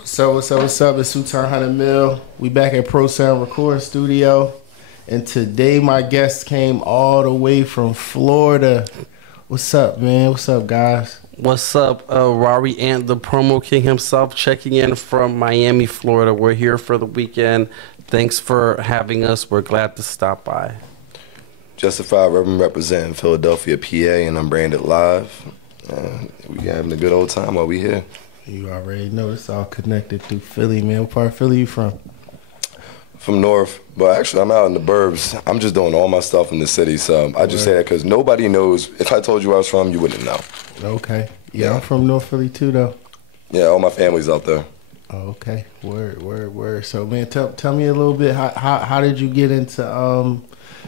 What's up? It's Sultan 100 Mil. We back at Pro Sound Recording Studio. And today my guest came all the way from Florida. What's up, man? What's up, guys? What's up, Rari Ant, the promo king himself, checking in from Miami, Florida. We're here for the weekend. Thanks for having us. We're glad to stop by. Justified Reverend representing Philadelphia, PA, and I'm branded live. We having a good old time while we here. You already know it's all connected through Philly, man. What part of Philly you from? From North, but actually I'm out in the burbs. I'm just doing all my stuff in the city, so I just say that because nobody knows. If I told you where I was from, you wouldn't know. Okay. Yeah, I'm from North Philly too, though. Yeah, all my family's out there. Oh, okay. Word. So, man, tell me a little bit. How did you get into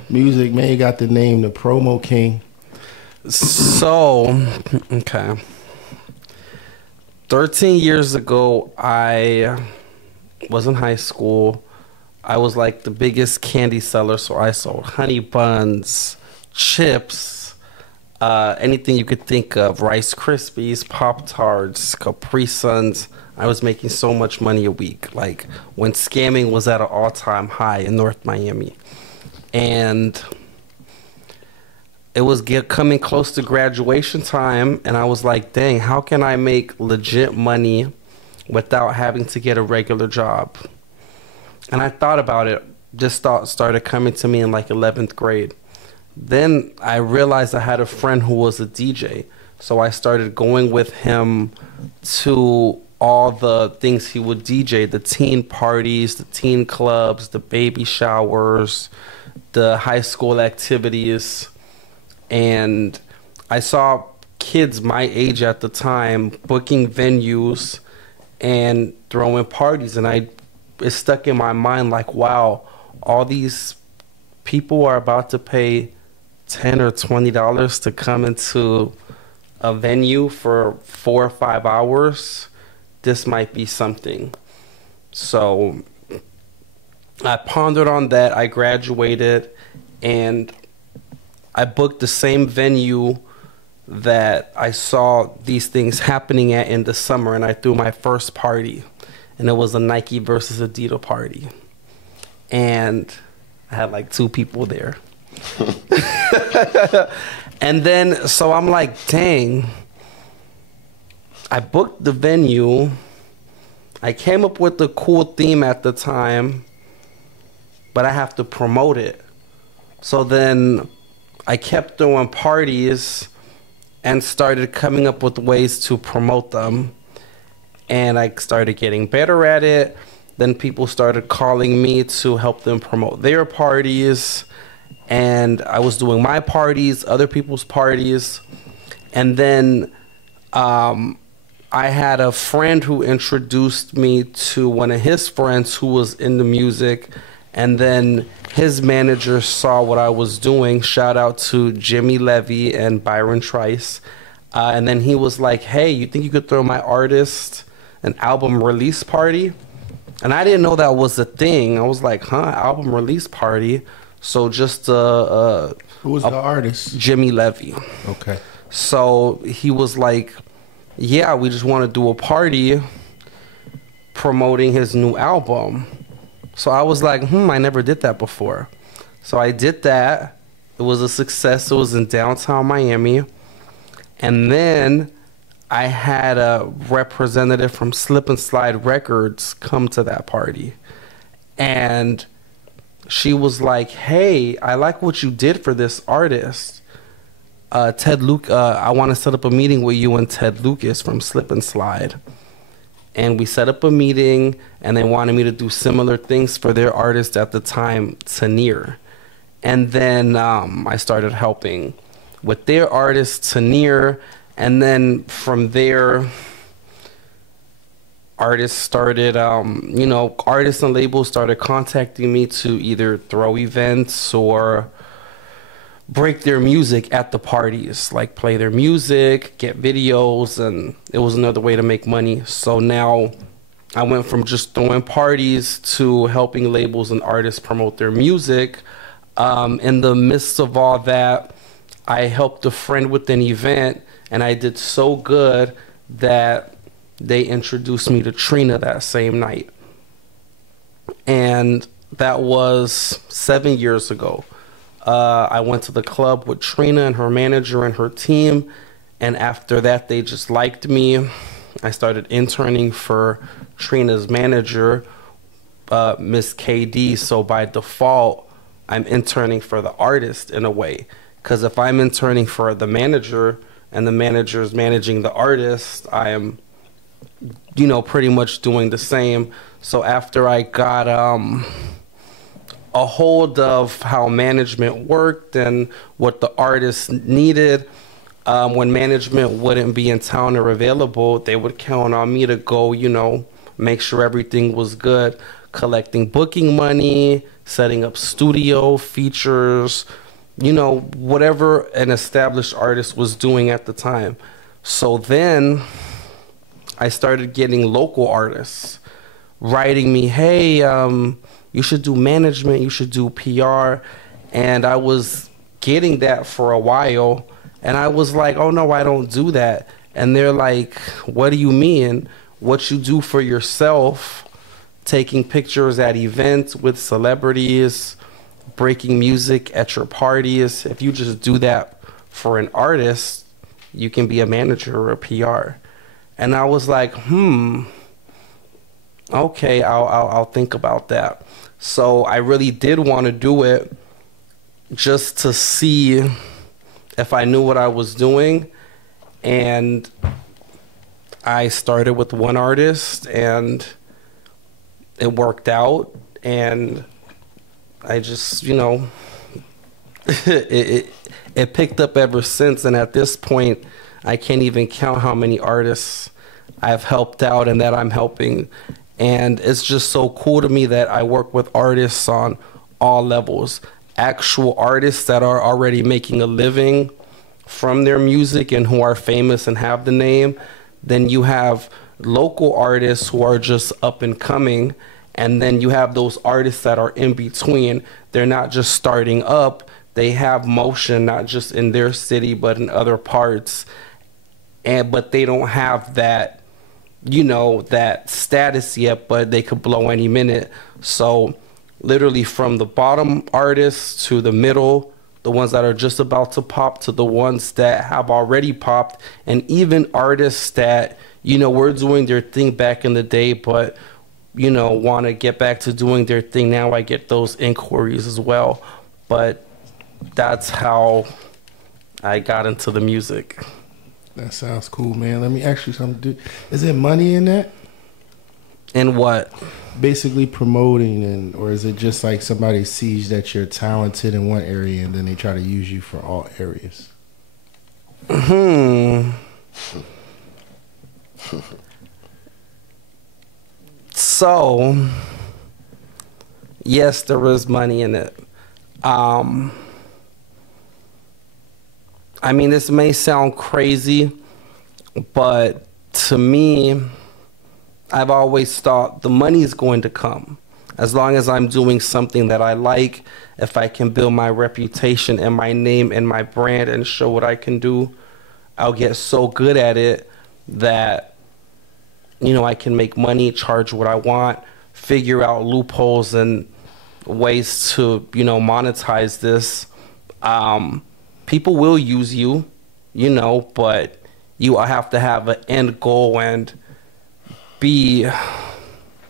music, man? You got the name, the Promo King. So, okay. 13 years ago, I was in high school. I was like the biggest candy seller, so I sold honey buns, chips, anything you could think of, Rice Krispies, Pop-Tarts, Capri Suns. I was making so much money a week, like when scamming was at an all-time high in North Miami. And it was coming close to graduation time, and I was like, dang, how can I make legit money without having to get a regular job? And I thought about it. This thought started coming to me in like 11th grade. Then I realized I had a friend who was a DJ. So I started going with him to all the things he would DJ, the teen parties, the teen clubs, the baby showers, the high school activities. And I saw kids my age at the time booking venues and throwing parties, and it stuck in my mind like, wow, all these people are about to pay $10 or $20 to come into a venue for 4 or 5 hours. This might be something. So I pondered on that. I graduated, and I booked the same venue that I saw these things happening at in the summer, and I threw my first party. And it was a Nike versus Adidas party. And I had like 2 people there. And then, so I'm like, dang, I booked the venue. I came up with a cool theme at the time, but I have to promote it. So then I kept throwing parties and started coming up with ways to promote them. And I started getting better at it. Then people started calling me to help them promote their parties. And I was doing my parties, other people's parties. And then I had a friend who introduced me to one of his friends who was in the music. And then his manager saw what I was doing. Shout out to Jimmy Levy and Byron Trice. And then he was like, hey, you think you could throw my artist an album release party? And I didn't know that was a thing. I was like, album release party? So just who was the artist? Jimmy Levy. Okay. So he was like, yeah, we just want to do a party promoting his new album. So I was like, I never did that before. So I did that. It was a success. It was in downtown Miami. And then I had a representative from Slip and Slide Records come to that party. And she was like, hey, I like what you did for this artist. Ted Luke, I want to set up a meeting with you and Ted Lucas from Slip and Slide. And we set up a meeting, and they wanted me to do similar things for their artist at the time, Tanir. And then I started helping with their artist, Tanir. And then from there, artists started, artists and labels started contacting me to either throw events or break their music at the parties, like play their music, get videos, and it was another way to make money. So now I went from just throwing parties to helping labels and artists promote their music. In the midst of all that, I helped a friend with an event, and I did so good that they introduced me to Trina that same night. And that was 7 years ago. I went to the club with Trina and her manager and her team. And after that, they just liked me. I started interning for Trina's manager, Miss KD. So by default, I'm interning for the artist in a way. Because if I'm interning for the manager and the manager's managing the artist, I am, you know, pretty much doing the same. So after I got a hold of how management worked and what the artist needed, when management wouldn't be in town or available, they would count on me to go, you know, make sure everything was good, collecting booking money, setting up studio features, you know, whatever an established artist was doing at the time. So then I started getting local artists writing me, hey, you should do management, you should do PR. And I was getting that for a while. And I was like, oh, no, I don't do that. And they're like, what do you mean? What you do for yourself, taking pictures at events with celebrities, breaking music at your parties. If you just do that for an artist, you can be a manager or a PR. And I was like, okay, I'll think about that. So I really did want to do it just to see if I knew what I was doing. And I started with one artist and it worked out. And I just, you know, it picked up ever since. And at this point, I can't even count how many artists I've helped out and that I'm helping. And it's just so cool to me that I work with artists on all levels. Actual artists that are already making a living from their music and who are famous and have the name. Then you have local artists who are just up and coming. And then you have those artists that are in between. They're not just starting up. They have motion, not just in their city, but in other parts. But they don't have that, you know, that status yet, but they could blow any minute. So literally from the bottom artists to the middle, the ones that are just about to pop, to the ones that have already popped, and even artists that, you know, were doing their thing back in the day, but, you know, want to get back to doing their thing now. I get those inquiries as well. But that's how I got into the music. That sounds cool, man. Let me ask you something. Is there money in that? In what? Basically promoting, or is it just like somebody sees that you're talented in one area and then they try to use you for all areas? So, yes, there is money in it. I mean, this may sound crazy, but to me, I've always thought the money is going to come. As long as I'm doing something that I like, if I can build my reputation and my name and my brand and show what I can do, I'll get so good at it that, you know, I can make money, charge what I want, figure out loopholes and ways to, you know, monetize this. People will use you, you know, but you have to have an end goal and be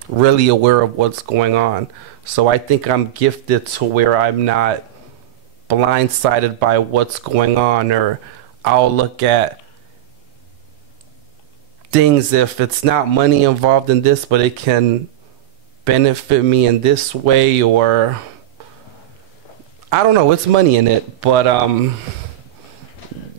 really aware of what's going on. So I think I'm gifted to where I'm not blindsided by what's going on, or I'll look at things if it's not money involved in this, but it can benefit me in this way, or I don't know, it's money in it, but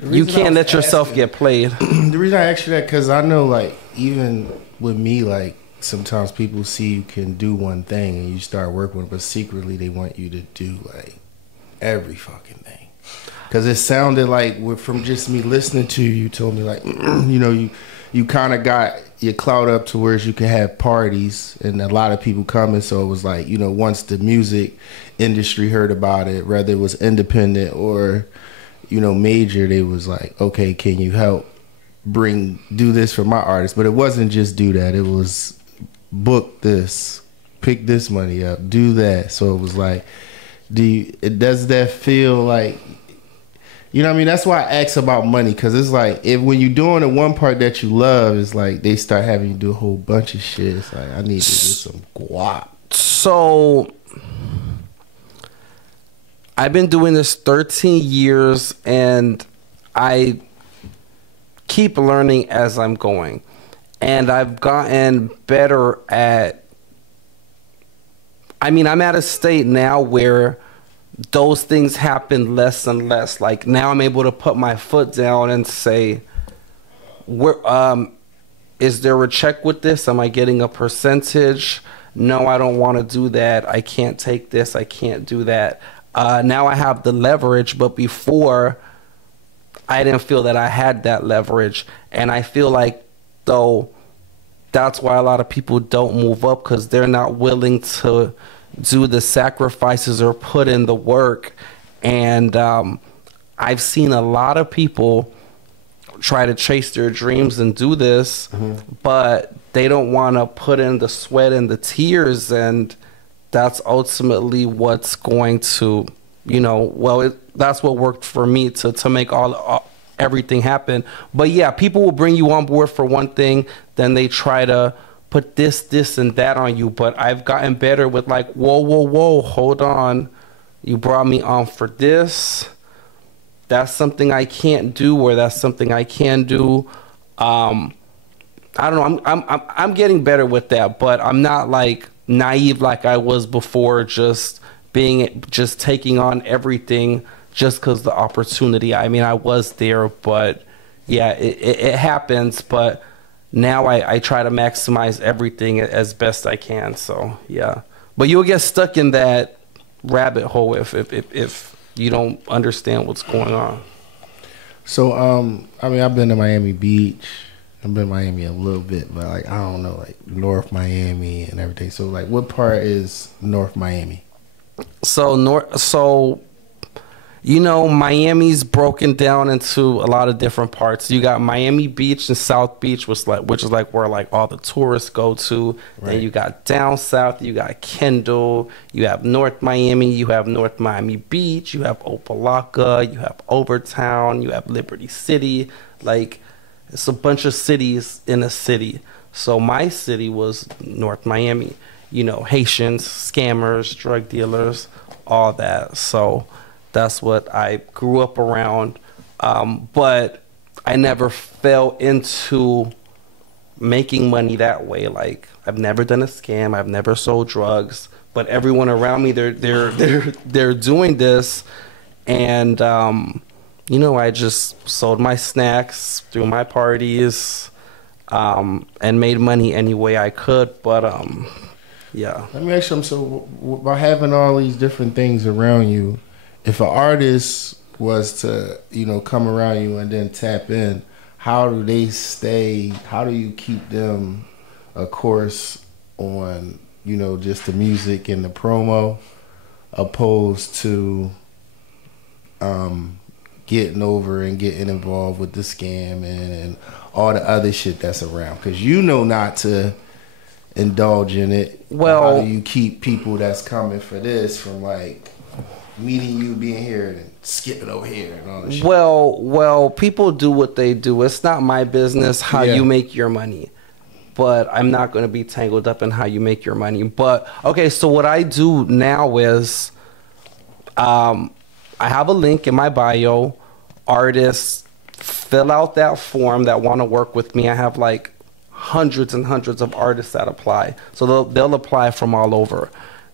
you can't let yourself get played. The reason I asked you that, because I know, like, even with me, like, sometimes people see you can do one thing and you start working with it, but secretly they want you to do, like, every fucking thing. Because it sounded like, from just me listening to you, you told me, like, you know, you kind of got your clout up to where you can have parties and a lot of people coming. So it was like, you know, once the music industry heard about it, whether it was independent or, you know, major, they was like, okay, can you help do this for my artist, but it wasn't just do that. It was book this, pick this money up, do that. So it was like, does that feel like, you know what I mean? That's why I ask about money, because it's like, when you're doing the one part that you love, it's like they start having you do a whole bunch of shit. It's like, I need to get some guap. So I've been doing this 13 years, and I keep learning as I'm going. And I've gotten better at, I'm at a state now where those things happen less and less. Like now I'm able to put my foot down and say, is there a check with this? Am I getting a percentage? No, I don't want to do that. I can't take this. I can't do that. Now I have the leverage, but before I didn't feel that I had that leverage. And I feel like, though, that's why a lot of people don't move up, because they're not willing to do the sacrifices or put in the work. And I've seen a lot of people try to chase their dreams and do this, but they don't want to put in the sweat and the tears, and that's ultimately what's going to, that's what worked for me to make everything happen. But yeah, people will bring you on board for one thing, then they try to put this, and that on you. But I've gotten better with like, whoa, hold on. You brought me on for this. That's something I can't do, or that's something I can do. I don't know. I'm getting better with that, but I'm not like naive like I was before, just taking on everything just because the opportunity. I was there, but yeah, it happens. But now I try to maximize everything as best I can. So yeah, but you'll get stuck in that rabbit hole if you don't understand what's going on. So I've been to Miami Beach. I've been to Miami a little bit, but like I don't know, like North Miami and everything. So like, what part is North Miami? So Miami's broken down into a lot of different parts. You got Miami Beach and South Beach, which is like where like all the tourists go to. Right. Then you got down south, you got Kendall, you have North Miami, you have North Miami Beach, you have Opa-locka, you have Overtown, you have Liberty City. Like, it's a bunch of cities in a city. So my city was North Miami. Haitians, scammers, drug dealers, all that. So that's what I grew up around. But I never fell into making money that way. Like, I've never done a scam. I've never sold drugs. But everyone around me, they're doing this. And, I just sold my snacks, threw my parties, and made money any way I could. But, yeah. Let me ask you something. So by having all these different things around you, if an artist was to, come around you and then tap in, how do they stay? How do you keep them a course on, just the music and the promo, opposed to getting over and getting involved with the scam and all the other shit that's around? Because not to indulge in it. Well, how do you keep people that's coming for this from like meeting you, being here, and skipping over here and all this shit? Well, people do what they do. It's not my business how you make your money. But I'm not going to be tangled up in how you make your money. But, okay, so what I do now is I have a link in my bio. Artists fill out that form that want to work with me. I have like hundreds and hundreds of artists that apply. So they'll apply from all over.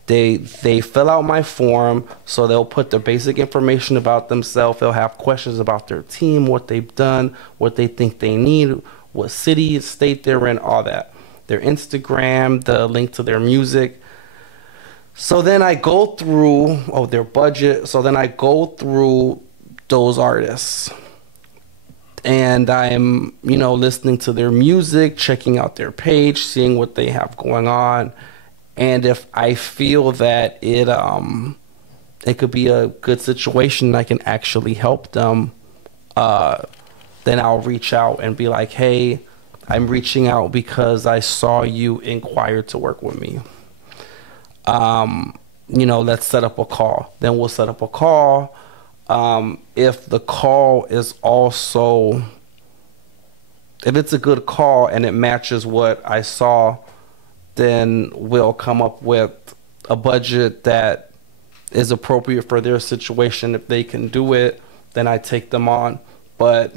They fill out my form, so they'll put their basic information about themselves. They'll have questions about their team, what they've done, what they think they need, what city, state they're in, all that. Their Instagram, the link to their music. So then I go through, their budget. So then I go through those artists. And I'm, listening to their music, checking out their page, seeing what they have going on. And if I feel that it could be a good situation, I can actually help them, then then I'll reach out and be like, hey, I'm reaching out because I saw you inquire to work with me. Let's set up a call. Then we'll set up a call. If the call is also, if it's a good call and it matches what I saw, then we'll come up with a budget that is appropriate for their situation. If they can do it, then I take them on. But,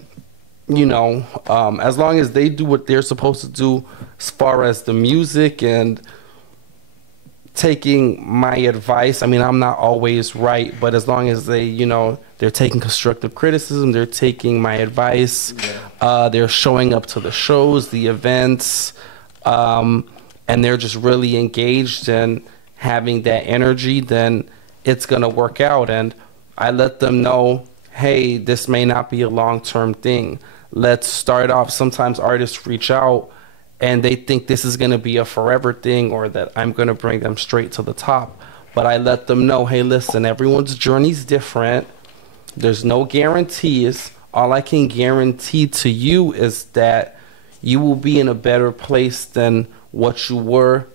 as long as they do what they're supposed to do as far as the music and taking my advice, I mean, I'm not always right, but as long as they, they're taking constructive criticism, they're taking my advice, they're showing up to the shows, the events, and they're just really engaged and having that energy, then it's going to work out. And I let them know, hey, this may not be a long-term thing. Let's start off. Sometimes artists reach out and they think this is going to be a forever thing, or that I'm going to bring them straight to the top. But I let them know, hey, listen, everyone's journey's different. There's no guarantees. All I can guarantee to you is that you will be in a better place than what you were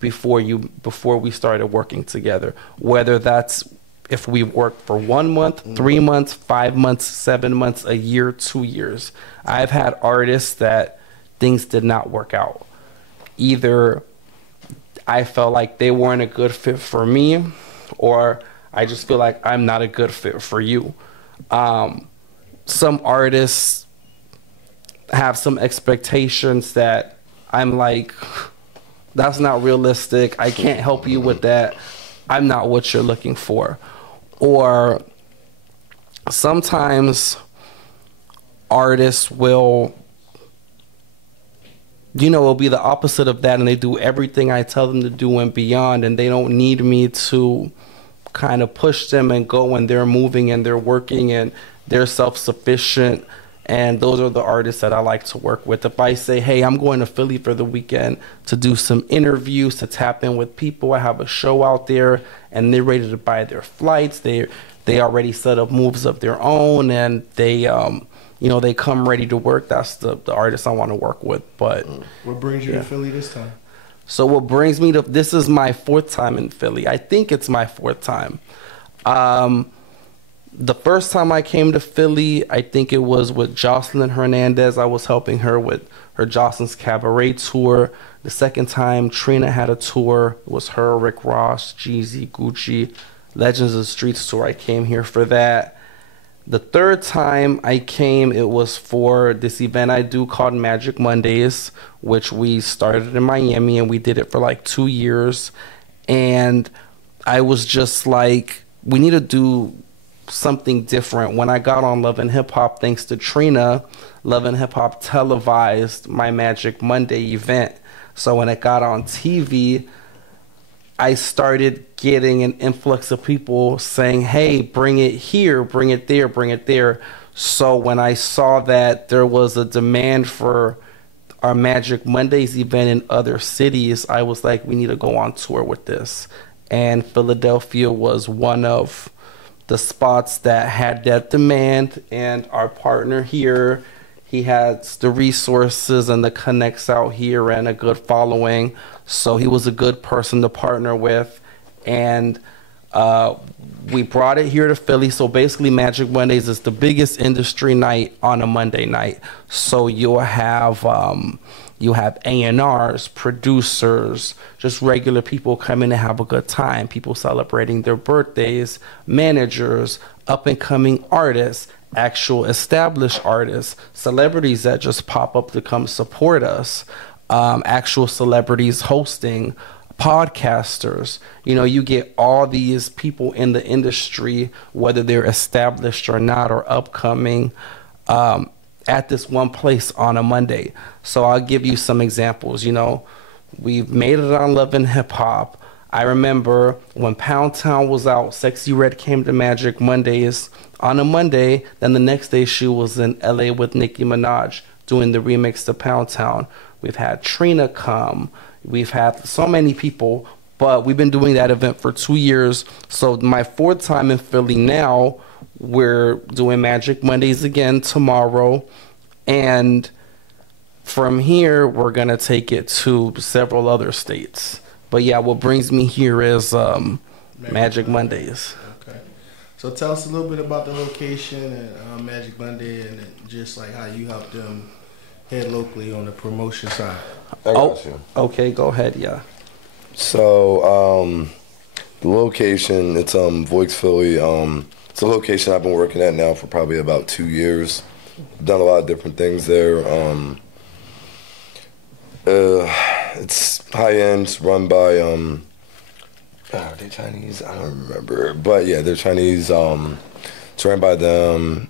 before we started working together. Whether that's if we work for 1 month, 3 months, 5 months, 7 months, a year, 2 years. I've had artists that things did not work out. Either I felt like they weren't a good fit for me, or I just feel like I'm not a good fit for you. Some artists have some expectations that I'm like, that's not realistic. I can't help you with that. I'm not what you're looking for. Or sometimes artists will, it'll be the opposite of that, and they do everything I tell them to do and beyond, and they don't need me to kind of push them and go, and they're moving and they're working and they're self-sufficient. And those are the artists that I like to work with. If I say, hey, I'm going to Philly for the weekend to do some interviews, to tap in with people, I have a show out there, and they're ready to buy their flights. They already set up moves of their own, and they they come ready to work. That's the artist I want to work with. But what brings you to Philly this time? So what brings me to, this is my 4th time in Philly. I think it's my 4th time. The first time I came to Philly, I think it was with Jocelyn Hernandez. I was helping her with her Jocelyn's Cabaret tour. The second time, Trina had a tour. It was her, Rick Ross, Jeezy, Gucci, Legends of the Streets tour. I came here for that. The third time I came, it was for this event I do called Magic Mondays, which we started in Miami, and we did it for like 2 years. And I was just like, we need to do something different. When I got on Love and Hip Hop, thanks to Trina, Love and Hip Hop televised my Magic Monday event. So when it got on TV, I started getting an influx of people saying, hey, bring it here, bring it there, bring it there. So when I saw that there was a demand for our Magic Mondays event in other cities, I was like, we need to go on tour with this. And Philadelphia was one of the spots that had that demand, and our partner here, he has the resources and the connects out here and a good following, so he was a good person to partner with. And we brought it here to Philly. So basically Magic Mondays is the biggest industry night on a Monday night. So you'll have A&Rs, producers, just regular people coming to have a good time, people celebrating their birthdays, managers, up-and-coming artists, actual established artists, celebrities that just pop up to come support us, actual celebrities hosting, podcasters. You get all these people in the industry, whether they're established or not or upcoming, at this one place on a Monday. So I'll give you some examples. We've made it on Love and Hip Hop. I remember when Pound Town was out, Sexy Red came to Magic Mondays on a Monday. Then the next day she was in LA with Nicki Minaj doing the remix to Pound Town. We've had Trina come. We've had so many people, but we've been doing that event for 2 years. So my 4th time in Philly now, we're doing Magic Mondays again tomorrow. And from here, we're going to take it to several other states. But yeah, what brings me here is Magic Mondays. Okay. So tell us a little bit about the location and Magic Monday and just like how you help them head locally on the promotion side. I got you. Okay, go ahead, yeah. So, the location, it's Voix Philly. It's a location I've been working at now for probably about 2 years. I've done a lot of different things there. It's high end. It's run by are they Chinese? I don't remember, but yeah, they're Chinese. It's ran by them.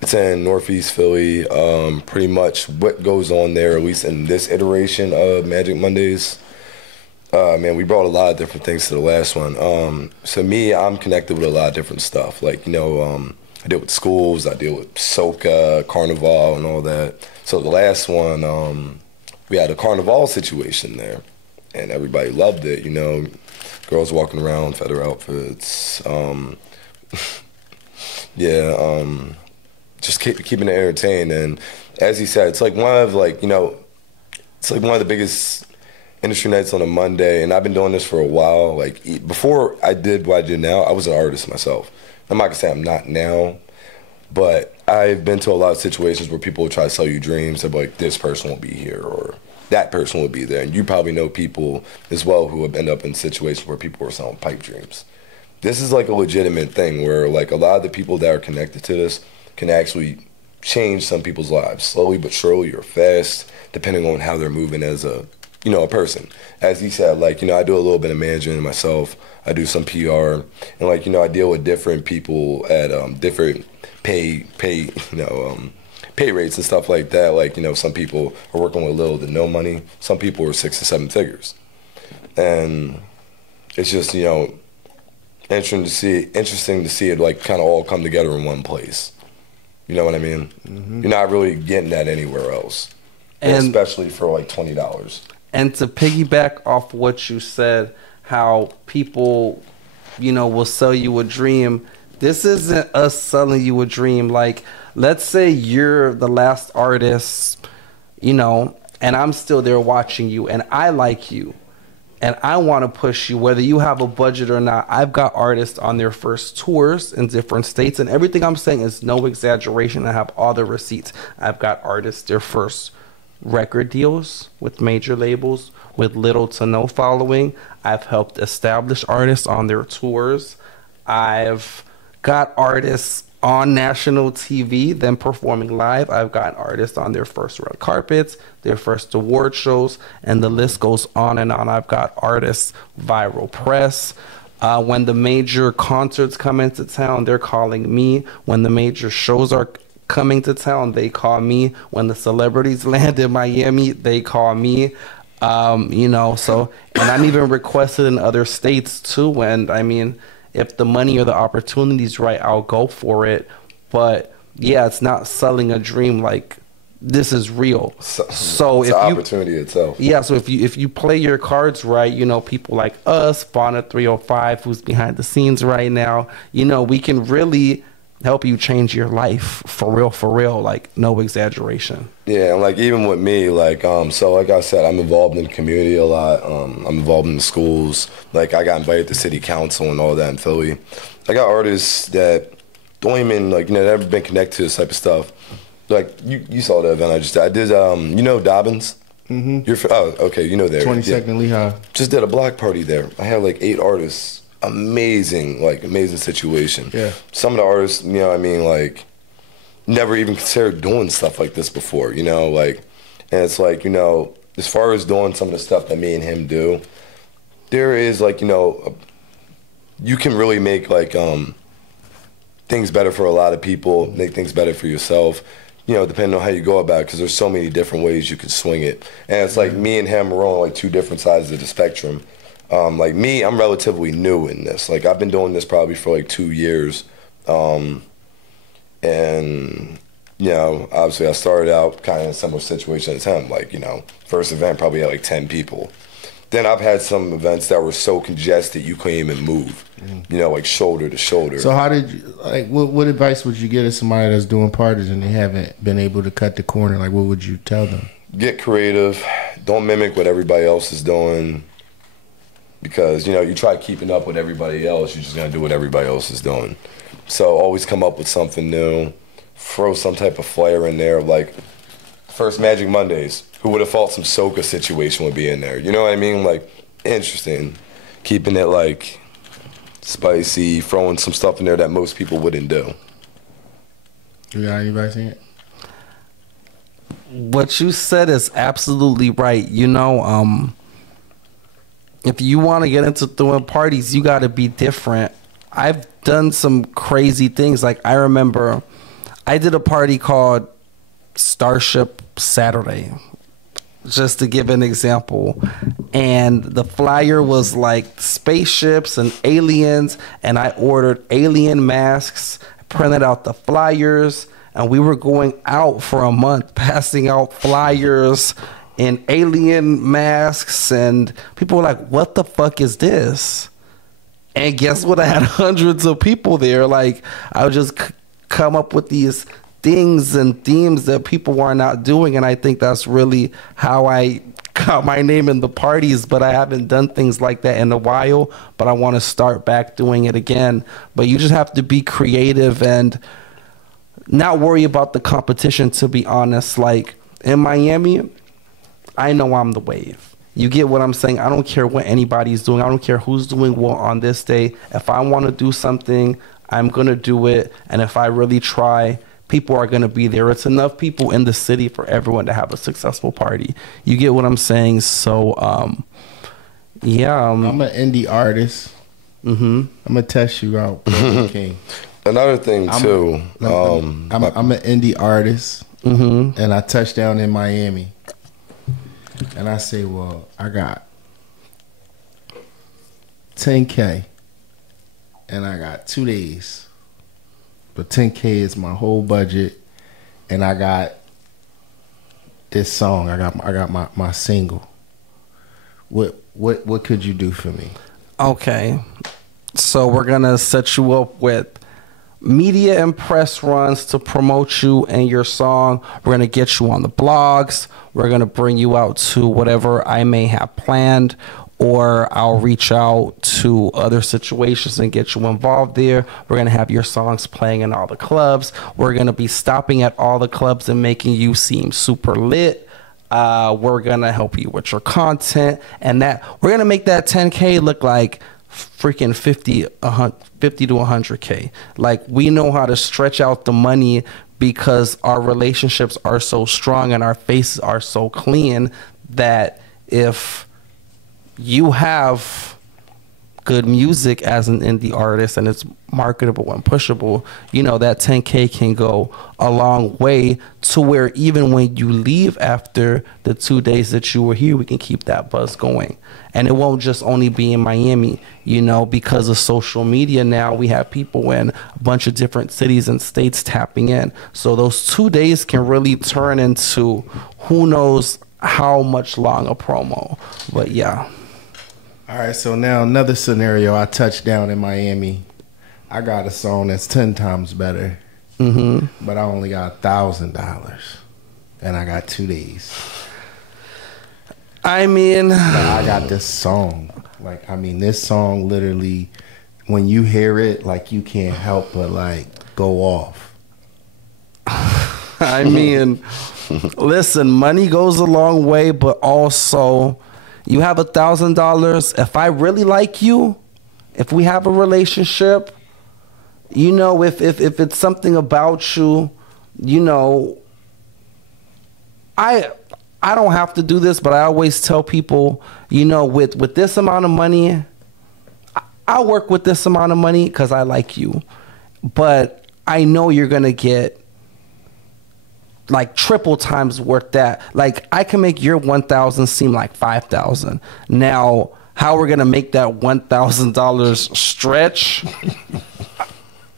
It's in Northeast Philly. Pretty much what goes on there, at least in this iteration of Magic Mondays. Man, we brought a lot of different things to the last one. So me, I'm connected with a lot of different stuff. Like, I deal with schools, I deal with soca, carnival, and all that. So the last one, we had a carnival situation there, and everybody loved it. Girls walking around, feather outfits. Just keeping it entertained. And as he said, it's like one of the biggest industry nights on a Monday, and I've been doing this for a while. Like, before I did what I do now, I was an artist myself. I'm not gonna say I'm not now, but I've been to a lot of situations where people will try to sell you dreams of like, this person will be here or that person will be there. And you probably know people as well who have ended up in situations where people are selling pipe dreams. This is like a legitimate thing where like a lot of the people that are connected to this can actually change some people's lives slowly but surely or fast, depending on how they're moving as a person. As he said, like, I do a little bit of managing myself. I do some PR, and like, I deal with different people at different pay rates and stuff like that. Like, some people are working with little to no money. Some people are 6 to 7 figures, and it's just interesting to see it like kind of all come together in one place. You know what I mean? Mm-hmm. You're not really getting that anywhere else, and especially for like $20. And to piggyback off what you said, how people, will sell you a dream. This isn't us selling you a dream. Like, let's say you're the last artist, and I'm still there watching you, and I like you, and I want to push you, whether you have a budget or not. I've got artists on their first tours in different states, and everything I'm saying is no exaggeration. I have all the receipts. I've got artists, their first record deals with major labels with little to no following. I've helped establish artists on their tours. I've got artists on national TV, then performing live. I've got artists on their first red carpets, their first award shows, and the list goes on and on. I've got artists, viral press. When the major concerts come into town, they're calling me. When the major shows are coming to town, they call me. When the celebrities land in Miami, they call me. So, and I'm even requested in other states too. And I mean, if the money or the opportunity's right, I'll go for it. But yeah, it's not selling a dream. Like, this is real. So it's if the opportunity itself. Yeah. So if you play your cards right, people like us, Bonnet 305, who's behind the scenes right now, we can really help you change your life for real, like no exaggeration. Yeah, and like even with me, like so like I said, I'm involved in the community a lot. I'm involved in the schools. Like I got invited to city council and all that in Philly. I got artists that don't even never been connected to this type of stuff. Like you saw the event I just did. I did Dobbins. Mm-hmm. Okay, there. 22nd Lehigh. Just did a block party there. I had like 8 artists. Amazing situation. Yeah. Some of the artists, never even considered doing stuff like this before, and it's like, as far as doing some of the stuff that me and him do, there is you can really make things better for a lot of people, make things better for yourself, depending on how you go about it, because there's so many different ways you can swing it. And it's like me and him are on 2 different sides of the spectrum. Like me, I'm relatively new in this. Like I've been doing this probably for 2 years. And, obviously I started out kind of in a similar situation as him. Like, first event probably had 10 people. then I've had some events that were so congested you couldn't even move. You know, like shoulder to shoulder. So how did you, like, what advice would you give to somebody that's doing parties and they haven't been able to cut the corner? Like, what would you tell them? Get creative. Don't mimic what everybody else is doing. Because, you know, you try keeping up with everybody else, you're just going to do what everybody else is doing. So always come up with something new. Throw some type of flair in there. Like, first Magic Mondays. Who would have thought some soca situation would be in there? You know what I mean? Like, interesting. Keeping it, like, spicy, throwing some stuff in there that most people wouldn't do. You got anybody saying it? What you said is absolutely right. You know, if you want to get into throwing parties, you got to be different. I've done some crazy things. Like, I remember I did a party called Starship Saturday, just to give an example. And the flyer was like spaceships and aliens, and I ordered alien masks, printed out the flyers, and we were going out for a month passing out flyers in alien masks, and people were like, what the fuck is this? And guess what? I had hundreds of people there. Like, I would just come up with these things and themes that people are not doing, and I think that's really how I got my name in the parties. But I haven't done things like that in a while, but I want to start back doing it again. But you just have to be creative and not worry about the competition, to be honest. Like, in Miami, I know I'm the wave. You get what I'm saying? I don't care what anybody's doing. I don't care who's doing what on this day. If I want to do something, I'm going to do it. And if I really try, people are going to be there. It's enough people in the city for everyone to have a successful party. You get what I'm saying? So, yeah. I'm an indie artist. I'm going to test you out, King. Another thing, too. I'm an indie artist, and I touched down in Miami. And I say, well, I got $10K, and I got 2 days. But $10K is my whole budget, and I got this song. I got my single. What could you do for me? Okay, so we're gonna set you up with media and press runs to promote you and your song. We're going to get you on the blogs. We're going to bring you out to whatever I may have planned, or I'll reach out to other situations and get you involved there. We're going to have your songs playing in all the clubs. We're going to be stopping at all the clubs and making you seem super lit. We're going to help you with your content, and that we're going to make that 10K look like freaking 50 to 100K. Like, we know how to stretch out the money because our relationships are so strong and our faces are so clean that if you have good music as an indie artist and it's marketable and pushable, you know, that 10K can go a long way to where even when you leave after the 2 days that you were here, we can keep that buzz going. And it won't just only be in Miami, you know, because of social media now, we have people in a bunch of different cities and states tapping in. So those 2 days can really turn into who knows how much long a promo. But yeah. All right, so now another scenario. I touched down in Miami. I got a song that's 10 times better, but I only got $1,000, and I got 2 days. I mean, I got this song. Like, I mean, this song literally, when you hear it, like, you can't help but, like, go off. I mean, listen, money goes a long way, but also you have $1,000. If I really like you, if we have a relationship, you know, if it's something about you, you know, I don't have to do this, but I always tell people, you know, with this amount of money, I'll work with this amount of money because I like you. But I know you're going to get like triple times worth that. Like, I can make your 1,000 seem like 5,000. Now, how we're going to make that $1,000 stretch,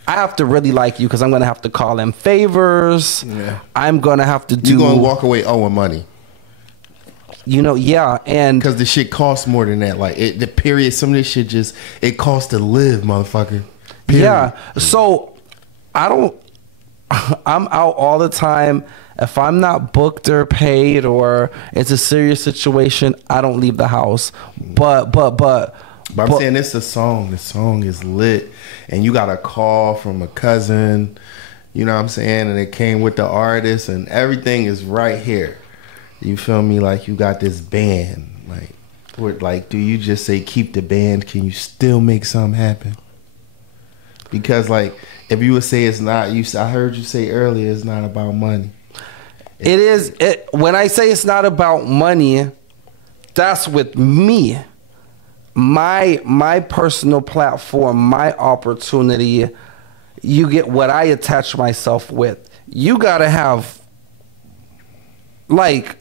I have to really like you because I'm going to have to call in favors. Yeah. I'm going to have to do... You're going to walk away owing money. Yeah, and because the shit costs more than that. Like the period, some of this shit just it costs to live, motherfucker. Period. Yeah, so I'm out all the time. If I'm not booked or paid or it's a serious situation, I don't leave the house. But I'm saying it's a song. The song is lit, and you got a call from a cousin. You know what I'm saying? And it came with the artist, and everything is right here. You feel me? Like you got this band. Like, do you just say keep the band? Can you still make something happen? Because like, if you would say it's not, I heard you say earlier, it's not about money. It is. When I say it's not about money, that's with me. My personal platform, my opportunity. You get what I attach myself with. You gotta have, like,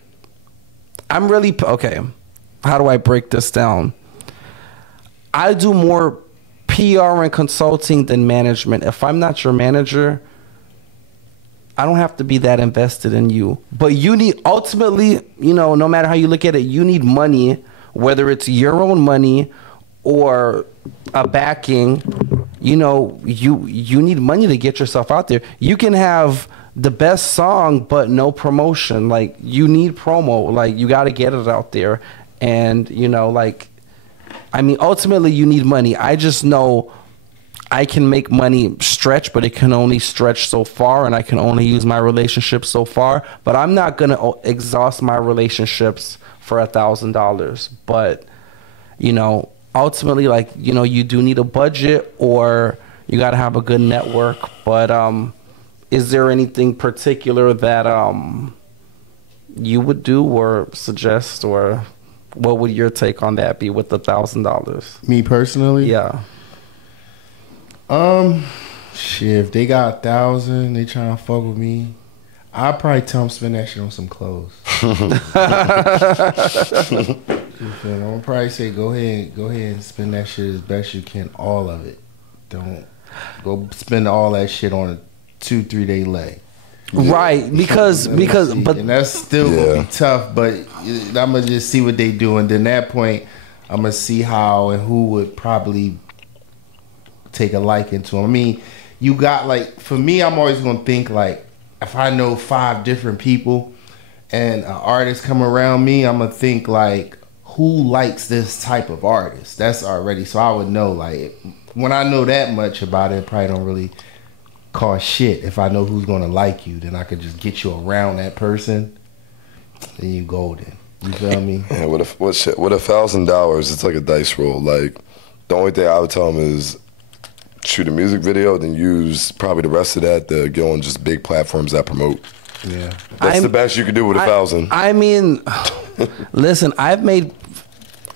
I'm really okay. How do I break this down? I do more PR and consulting than management. If I'm not your manager, I don't have to be that invested in you. But you need, ultimately, no matter how you look at it, you need money, whether it's your own money or a backing. You need money to get yourself out there. You can have the best song, but no promotion. Like, you need promo. Like, you got to get it out there. And, ultimately, you need money. I just know I can make money stretch, but it can only stretch so far, and I can only use my relationships so far. But I'm not going to exhaust my relationships for $1,000. But, ultimately, you do need a budget, or you got to have a good network. But is there anything particular that you would do or suggest, or what would your take on that be with the $1,000? Me personally? Yeah. Shit, if they got 1,000, they trying to fuck with me, I'd probably tell them spend that shit on some clothes. You feel me? I'm probably say go ahead and spend that shit as best you can, all of it. Don't go spend all that shit on a 2-3 day leg. Right, because and that's still gonna be tough, but I'm gonna just see what they do, and then that point I'm gonna see how and who would probably take a liking to them. I mean, you got, like, for me, I'm always gonna think, like, if I know 5 different people and an artist come around me, I'm gonna think, like, who likes this type of artist? That's already, so I would know, like, when I know that much about it, probably don't really cost shit. If I know who's gonna like you, then I could just get you around that person, then you golden. You feel me? Yeah, with $1,000, it's like a dice roll. Like, the only thing I would tell them is shoot a music video, then use probably the rest of that to get on just big platforms that promote. Yeah, that's the best you can do with 1,000. I mean, listen, I've made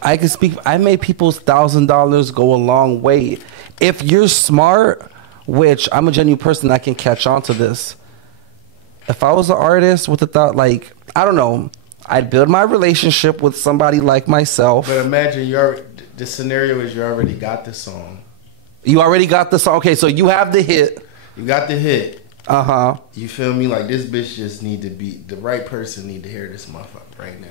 people's $1,000 go a long way. If you're smart, which I'm a genuine person that can catch on to this. If I was an artist with a thought, like, I don't know, I'd build my relationship with somebody like myself. But imagine the scenario is you already got the song. You already got the song. Okay, so you have the hit. You got the hit. Uh-huh. You feel me? Like, this bitch just need to be, the right person need to hear this motherfucker right now.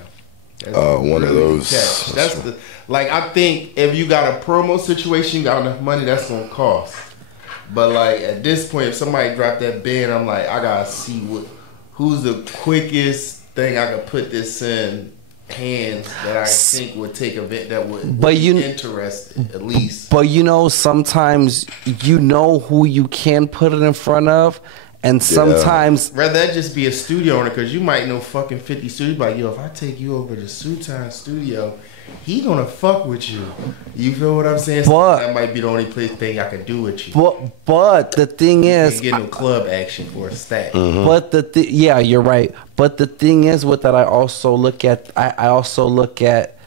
That's one of those. That's the, like, I think if you got a promo situation, you got enough money, that's gonna cost. But like, at this point, if somebody drop that band, I'm like, I gotta see who's the quickest thing I could put this in hands that I think would take a bit that would be interested, at least. But sometimes who you can put it in front of, and sometimes rather that just be a studio owner, because you might know fucking 50 studios. Like, yo, if I take you over to Sultan studio, he gonna fuck with you. You feel what I'm saying? But that might be the only thing I could do with you. But the thing is, you can't get no club action for a stack. Mm-hmm. But yeah, you're right. But the thing is with that, I also look at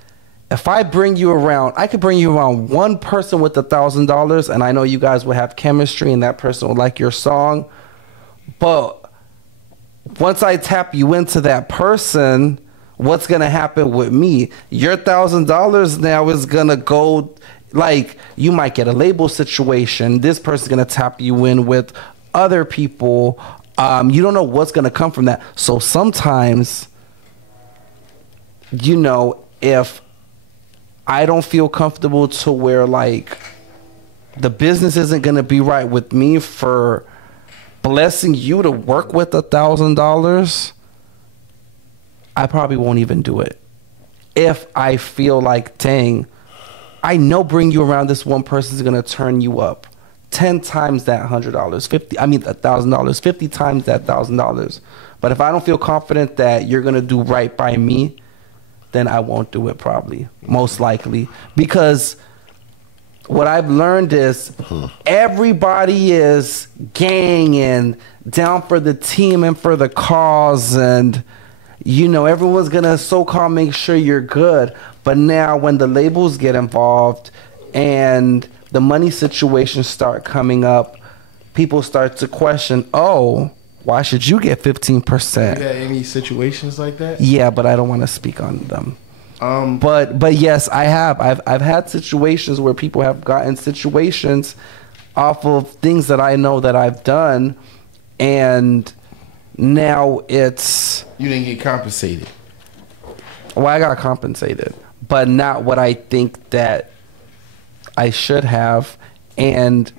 if I bring you around, I could bring you around one person with $1,000, and I know you guys will have chemistry, and that person will like your song. But once I tap you into that person, what's gonna happen with me? Your $1,000 now is gonna go, like, you might get a label situation. This person's gonna tap you in with other people. You don't know what's gonna come from that. So sometimes you know, if I don't feel comfortable to where like the business isn't going to be right with me for blessing you to work with $1,000, I probably won't even do it. If I feel like, dang, I know bring you around this one person is going to turn you up 10 times that $100, 50, I mean $1,000, 50 times that $1,000. But if I don't feel confident that you're going to do right by me, then I won't do it probably, most likely. Because what I've learned is everybody is gang and down for the team and for the cause, and you know, everyone's gonna so-called make sure you're good. But now when the labels get involved and the money situations start coming up, people start to question, oh, why should you get 15%? You got any situations like that? Yeah, but I don't want to speak on them. But yes, I have. I've had situations where people have gotten situations off of things that I know that I've done, and now it's... You didn't get compensated. Well, I got compensated, but not what I think that I should have. And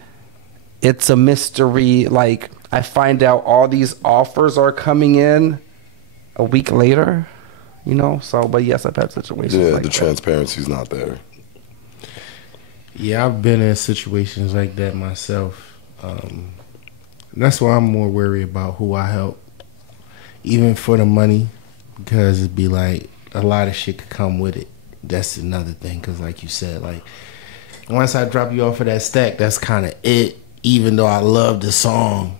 it's a mystery. Like, I find out all these offers are coming in a week later, you know? So, but yes, I've had situations like that. The transparency's not there. Yeah, I've been in situations like that myself. That's why I'm more worried about who I help, even for the money, because it'd be like a lot of shit could come with it. That's another thing, because like you said, like once I drop you off of that stack, that's kind of it, even though I love the song.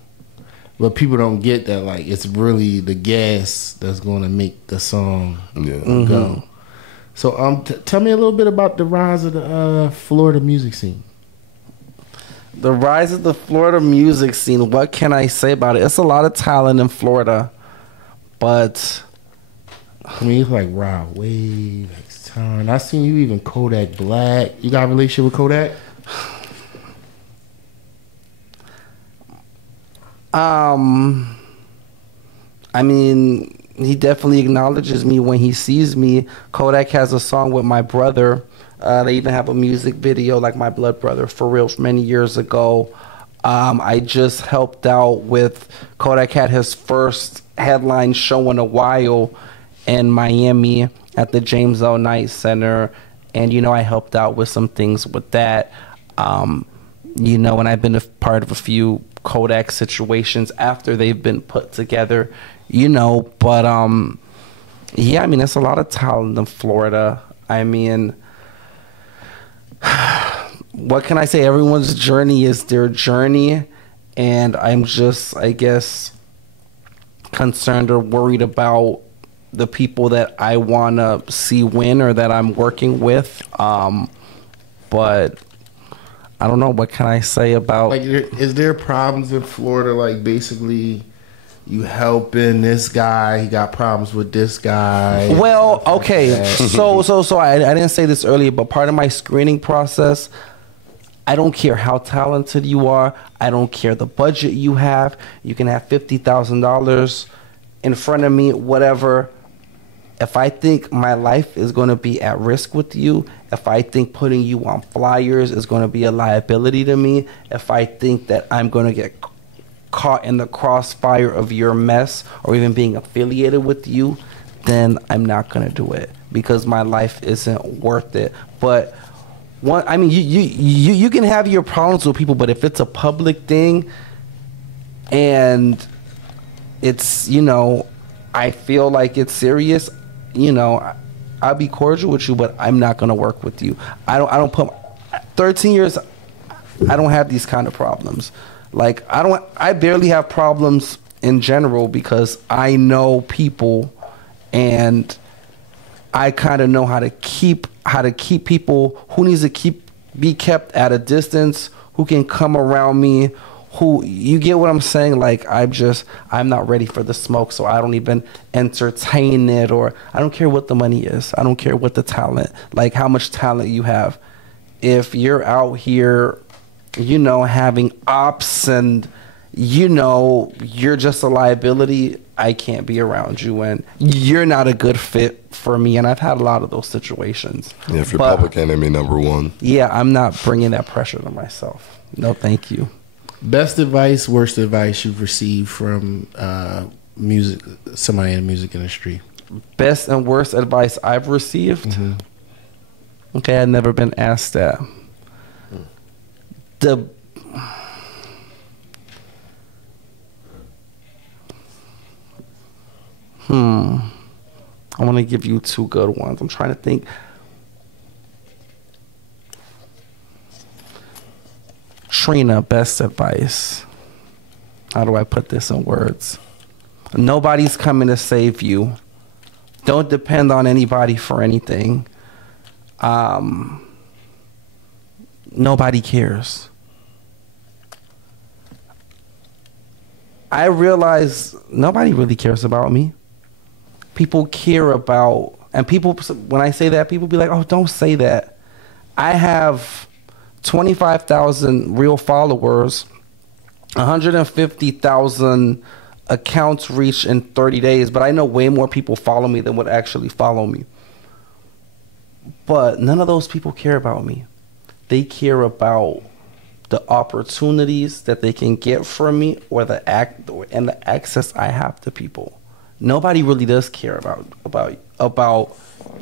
But people don't get that, like, it's really the gas that's going to make the song go. So tell me a little bit about the rise of the Florida music scene. The rise of the Florida music scene, what can I say about it? It's a lot of talent in Florida, but... I mean, it's like Rod Wave, X-Time. I seen you even Kodak Black. You got a relationship with Kodak? I mean, he definitely acknowledges me when he sees me. Kodak has a song with my brother. They even have a music video, like My Blood Brother, for real, many years ago. I just helped out with... Kodak had his first headline show in a while in Miami at the James L. Knight Center. And, you know, I helped out with some things with that. You know, and I've been a part of a few Kodak situations after they've been put together, you know. But, yeah, I mean, there's a lot of talent in Florida. I mean... What can I say? Everyone's journey is their journey, and I'm just, I guess, concerned or worried about the people that I want to see win or that I'm working with. But I don't know. What can I say about... Like, is there problems in Florida, like, basically... You helping this guy, he got problems with this guy. Well, okay, so I didn't say this earlier, but part of my screening process, I don't care how talented you are. I don't care the budget you have. You can have $50,000 in front of me, whatever. If I think my life is going to be at risk with you, if I think putting you on flyers is going to be a liability to me, if I think that I'm going to get caught in the crossfire of your mess or even being affiliated with you, then I'm not gonna do it because my life isn't worth it. But one, I mean, you can have your problems with people, but if it's a public thing and it's, you know, I feel like it's serious, you know, I'll be cordial with you, but I'm not gonna work with you. I don't put 13 years. I don't have these kind of problems. Like, I barely have problems in general because I know people and I kind of know how to keep people who needs to be kept at a distance, who can come around me, who, you get what I'm saying? Like, I'm not ready for the smoke, so I don't even entertain it, or I don't care what the money is. I don't care what the talent, like how much talent you have. If you're out here, you know, having ops and, you know, you're just a liability, I can't be around you and you're not a good fit for me. And I've had a lot of those situations. Yeah, if you're public enemy number one. Yeah, I'm not bringing that pressure to myself. No, thank you. Best advice, worst advice you've received from somebody in the music industry? Best and worst advice I've received? Mm-hmm. Okay, I've never been asked that. I want to give you two good ones. I'm trying to think. Trina, best advice. How do I put this in words? Nobody's coming to save you. Don't depend on anybody for anything. Nobody cares. I realize nobody really cares about me. People care about, and people, when I say that, people be like, oh, don't say that. I have 25,000 real followers, 150,000 accounts reached in 30 days, but I know way more people follow me than would actually follow me. But none of those people care about me. They care about the opportunities that they can get from me or the access I have to people. Nobody really does care about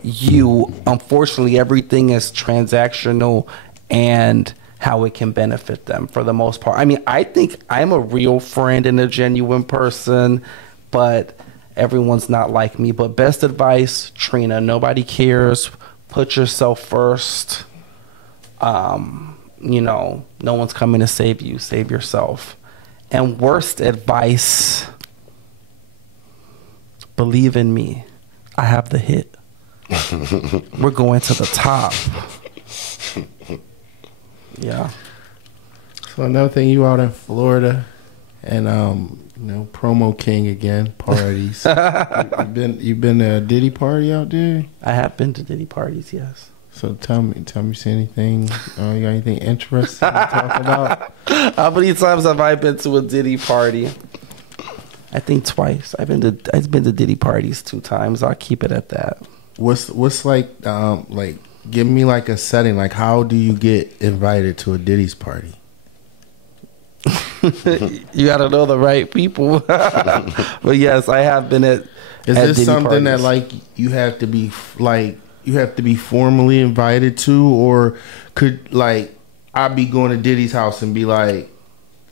you. Unfortunately, everything is transactional and how it can benefit them for the most part. I mean, I think I'm a real friend and a genuine person, but everyone's not like me. But best advice, Trina, nobody cares. Put yourself first. No one's coming to save you. Save yourself. And worst advice, believe in me. I have the hit. We're going to the top. Yeah. So another thing, you out in Florida, and promo king again, parties. You've been to a Diddy party out there? I have been to Diddy parties, yes. So tell me, see anything? You got anything interesting to talk about? How many times have I been to a Diddy party? I think twice. I've been to Diddy parties 2 times. I'll keep it at that. What's like give me like a setting. Like, how do you get invited to a Diddy's party? You got to know the right people. But yes, I have been at. Is at this Diddy something parties. that like you have to be formally invited to, or could like I be going to Diddy's house and be like,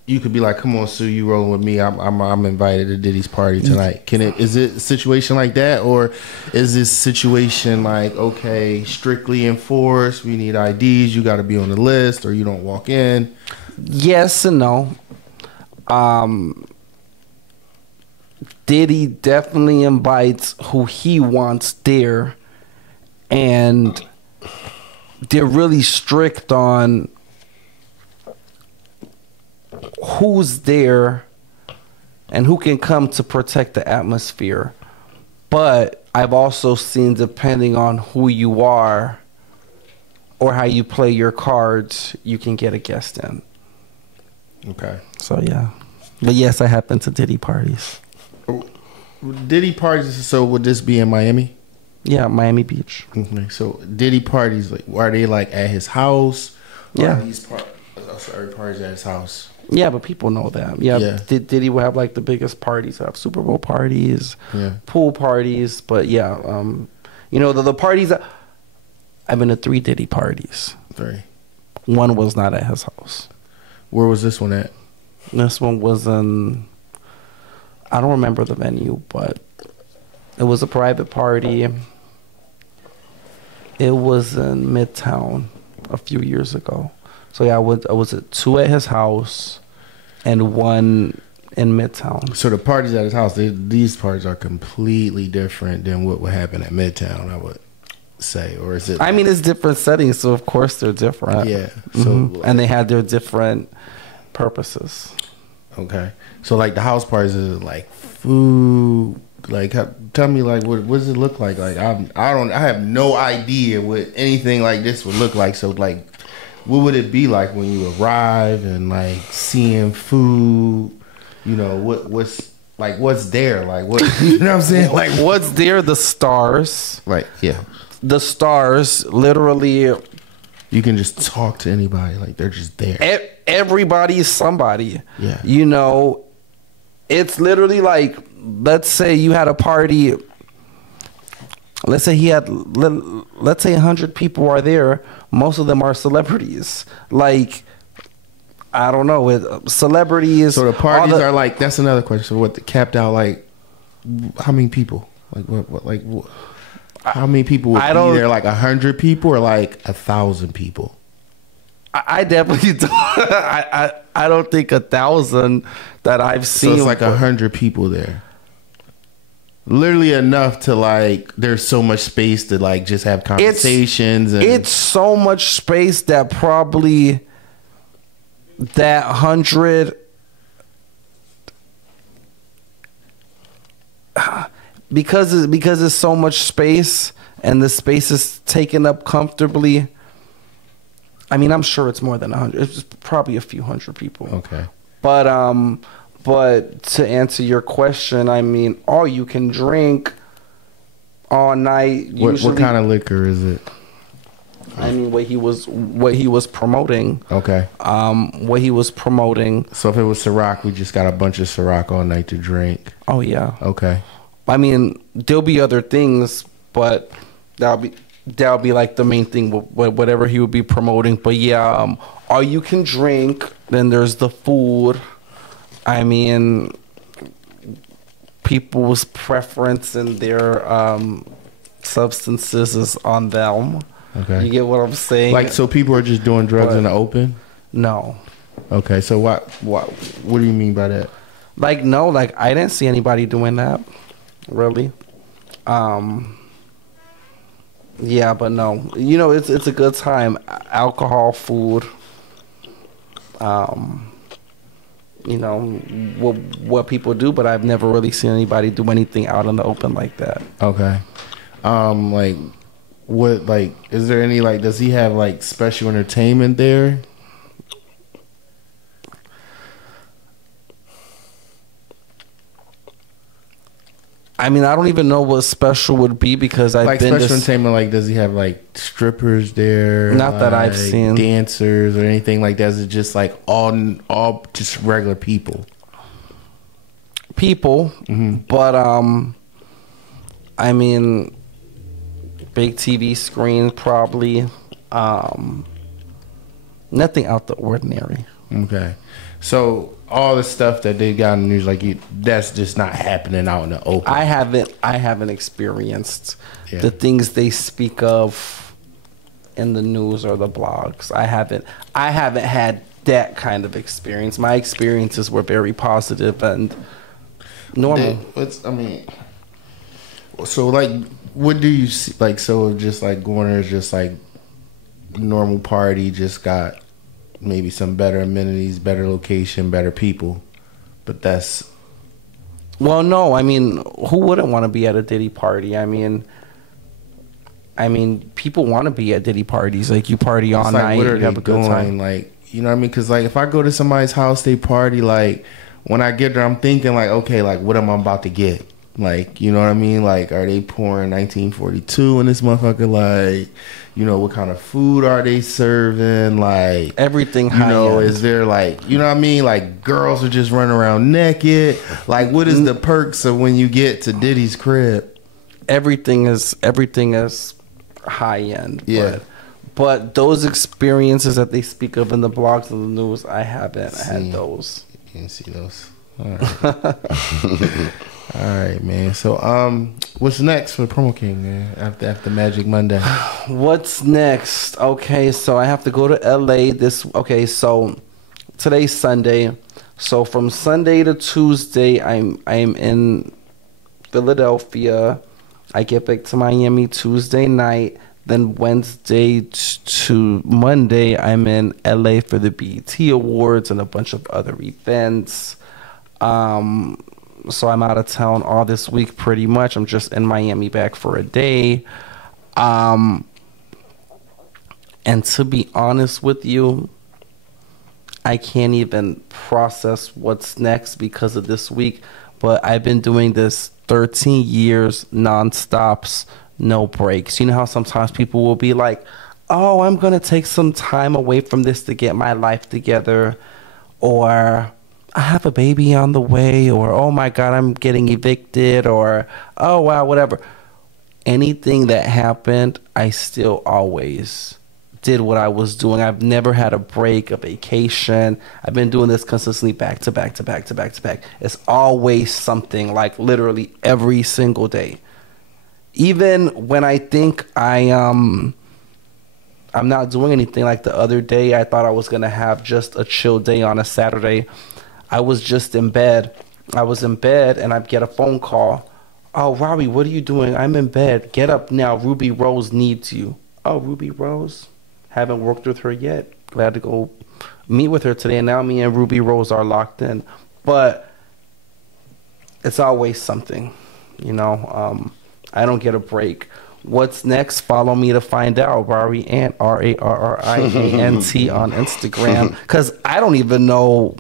you could be like, come on, Sue, you rolling with me? I'm invited to Diddy's party tonight. Is it a situation like that, or is this situation like, okay, strictly enforced? We need IDs. You got to be on the list, or you don't walk in. Yes and no. Diddy definitely invites who he wants there, and they're really strict on who's there and who can come to protect the atmosphere. But I've also seen, depending on who you are or how you play your cards, you can get a guest in. Okay. So yeah. But yes, I have been to Diddy parties. Diddy parties, so would this be in Miami? Yeah, Miami Beach. Okay. So Diddy parties, like, are they like at his house? Yeah. Parties at his house. Yeah, but people know that. Yeah. Diddy will have like the biggest parties. Have Super Bowl parties, pool parties. But yeah, the parties. I've been to 3 Diddy parties. 3. One was not at his house. Where was this one at? This one was in, I don't remember the venue, but it was a private party. It was in Midtown a few years ago. So yeah, I was at 2 at his house and 1 in Midtown. So the parties at his house, these parties are completely different than what would happen at Midtown, I would say. Or is it? I mean, it's different settings, so of course they're different. Yeah. So and they had their different purposes. Okay. So like the house parties is like food. Like, tell me, like, what does it look like? Like, I have no idea what anything like this would look like. So like, what would it be like when you arrive and like seeing food? What's Like, what's there? Like, what? You know what I'm saying? Like, what's there? The stars. Like, yeah. The stars, literally. You can just talk to anybody. Like, they're just there. Everybody is somebody. Yeah. You know, it's literally like, let's say you had a party. Let's say let's say 100 people are there. Most of them are celebrities. Like, I don't know. Celebrities. So the parties are like, that's another question. So what, capped out, like, how many people? Like, what how many people would be there? Like 100 people or like 1,000 people? I definitely don't. I don't think 1,000 that I've seen. So it's like 100 people there. Literally enough to like, there's so much space to like just have conversations. It's so much space that probably that 100. Because it's so much space and the space is taken up comfortably. I mean, I'm sure it's more than 100. It's probably a few hundred people. Okay. But to answer your question, I mean, all you can drink all night. What kind of liquor is it? I mean, what he was promoting. Okay. What he was promoting. So if it was Ciroc, we just got a bunch of Ciroc all night to drink. Oh yeah. Okay. I mean, there'll be other things, but that'll be like the main thing, whatever he would be promoting. But yeah, all you can drink. Then there's the food. I mean, people's preference and their substances is on them. Okay. You get what I'm saying? Like, so people are just doing drugs in the open? No. Okay, so what do you mean by that? Like, no, like I didn't see anybody doing that. Really. Yeah, but no. You know, it's a good time. Alcohol, food. You know, what people do, but I've never really seen anybody do anything out in the open like that. Okay. Like, what, like, is there any, like, does he have, like, special entertainment there? I mean, I don't even know what special would be because I've been special entertainment. Like, does he have like strippers there? Not that I've seen dancers or anything like that. Is it just like all just regular people? Mm-hmm. But I mean, big TV screen probably. Nothing out the ordinary. Okay, so all the stuff that they got in the news, like that's just not happening out in the open. I haven't experienced the things they speak of in the news or the blogs. I haven't had that kind of experience. My experiences were very positive and normal. So like, what do you see? Like, so just like going there is just like normal party, just got maybe some better amenities, better location, better people, but that's... Well, no, I mean, who wouldn't want to be at a Diddy party? I mean, people want to be at Diddy parties. Like, you party all night, what are you have a good time. Like, you know what I mean? Because, like, if I go to somebody's house, they party, like, when I get there, I'm thinking, like, okay, like, what am I about to get? Like, you know what I mean? Like, are they pouring 1942 in this motherfucker? Like, you know, what kind of food are they serving? Like, everything high, you know, end. Is there like, you know what I mean? Like, girls are just running around naked. Like, what is the perks of when you get to Diddy's crib? Everything is high end. Yeah. But those experiences that they speak of in the blogs and the news, I haven't had those. You didn't see those. All right. All right, man. So, what's next for Promo King, man? After Magic Monday, what's next? Okay, so I have to go to LA Okay, so today's Sunday. So from Sunday to Tuesday, I'm in Philadelphia. I get back to Miami Tuesday night. Then Wednesday to Monday, I'm in LA for the BET Awards and a bunch of other events. So I'm out of town all this week pretty much. I'm just in Miami back for a day. And to be honest with you, I can't even process what's next because of this week. but I've been doing this 13 years non-stops, no breaks. You know how sometimes people will be like, oh, I'm going to take some time away from this to get my life together, or I have a baby on the way, or oh my God, I'm getting evicted, or oh wow, whatever. Anything that happened, I still always did what I was doing. I've never had a break, a vacation. I've been doing this consistently back to back to back to back to back. It's always something, like literally every single day. Even when I think I'm not doing anything, like the other day, I thought I was going to have just a chill day on a Saturday. I was just in bed. I was in bed and I'd get a phone call. Oh, Robbie, what are you doing? I'm in bed. Get up now. Ruby Rose needs you. Oh, Ruby Rose? Haven't worked with her yet. Glad to go meet with her today. And now me and Ruby Rose are locked in. But it's always something, you know. I don't get a break. What's next? Follow me to find out. Rariant, RARRIANT on Instagram. Because I don't even know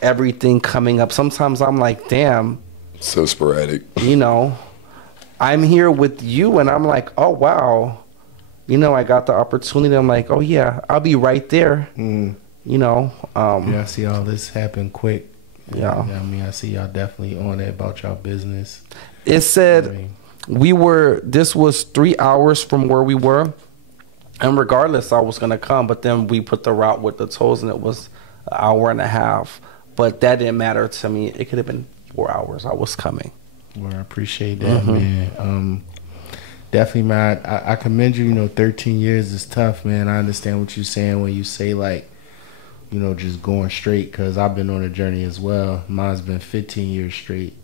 everything coming up. Sometimes I'm like, damn. So sporadic. You know, I'm here with you and I'm like, oh, wow. You know, I got the opportunity. I'm like, oh, yeah, I'll be right there. You know. Yeah, I see all this happen quick. Yeah. I mean, I see y'all definitely on it about y'all business. It said this was 3 hours from where we were. And regardless, I was going to come. But then we put the route with the tolls and it was an hour and a half. But that didn't matter to me. It could have been 4 hours. I was coming. Well, I appreciate that, man. Definitely, man. I commend you. You know, 13 years is tough, man. I understand what you're saying when you say, like, you know, just going straight, because I've been on a journey as well. Mine's been 15 years straight.